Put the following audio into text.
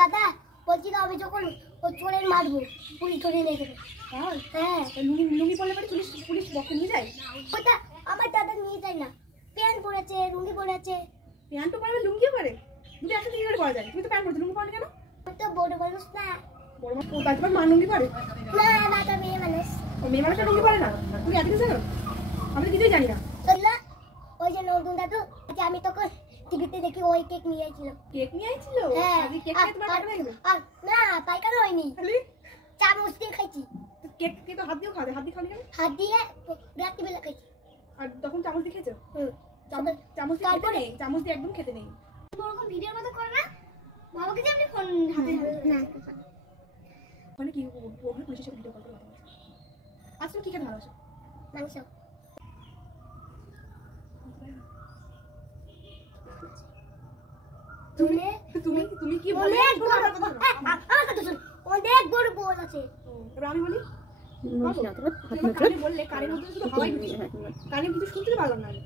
দাদা বলছি না আমি যখন ও চোরের মারবো পুলিশ ধরে নিয়ে যাবে। হ্যাঁ লুঙ্গি পরলে পরে পুলিশ বকে নিয়ে যায়? ওটা আমার দাদা নিয়ে যায় না। প্যান্ট পরেছে, লুঙ্গি পরেছে। প্যান্টও পরে লুঙ্গিও পরে? দুটো একসাথে কি করে পরা যায়? তুমি তো প্যান্ট পরছো, লুঙ্গি পরনি কেন? তো বড় মানুষ না। বড় মানুষ তারপর মা লুঙ্গি পরে? না দাদা মেয়ে মানুষ। মেয়ে মানুষটা লুঙ্গি পরে না? তুমি এত কিছু জানো? আমি তো কিছুই জানি না। শুনলা ওই যে নতুন দাদু যে আমি তোকে টিভিতে দেখি ওই কেক নিয়ে আইছিল। কেক নিয়ে আইছিল? হ্যাঁ আজকে কেক খেয়ে তোমার পায়খানা হয়ে গেল? না পায়খানা হয়নি, খালি চামচ দিয়ে খাইছি। কেক তো হাত দিয়েও খাওয়া, হাত দিয়ে খাওনি কেন? হাত দিয়ে রাত্রিবেলা খাইছি। আর তখন চামচ দিয়ে খেয়েছো? চামচ দিয়ে খেতে নেই, চামচ দিয়ে একদম খেতে নেই। ওরকম ভিডিওর মতো করে না বাবাকে যে আপনি ফোন হাতে না মানে কি ওখানে পুলিশের সাথে ভিডিও কল করে কথা বলছো? আজকে কি খেতে ভালোবাসো? মাংস। তুমি তুমি তুমি কি বলে? অনেক বড় বল আছে। এবার আমি বলি কানে বললে কানের মধ্যে শুধু হাওয়াই ঢুকছে, কানে কিছু শুনতে পারলাম না আমি।